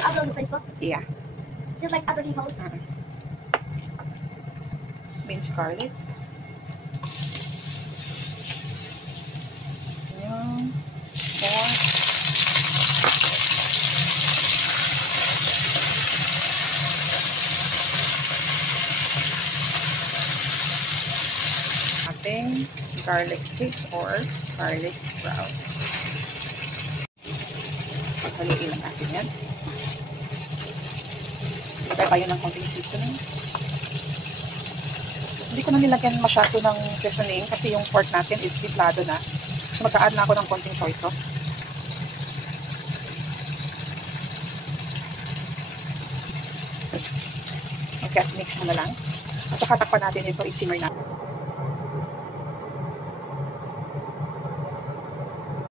you upload on Facebook? Yeah. Just like other people's? Minced garlic. Yung pork. Ating garlic sticks or garlic sprouts. Paghaluin lang natin yan. Lagay tayo ng konting seasoning. Hindi ko na nilagyan masyado ng seasoning kasi yung pork natin is tiplado na. So magka-add na ako ng konting soy sauce. Okay, mix mo na lang. At saka takpan natin ito, i-simmer na.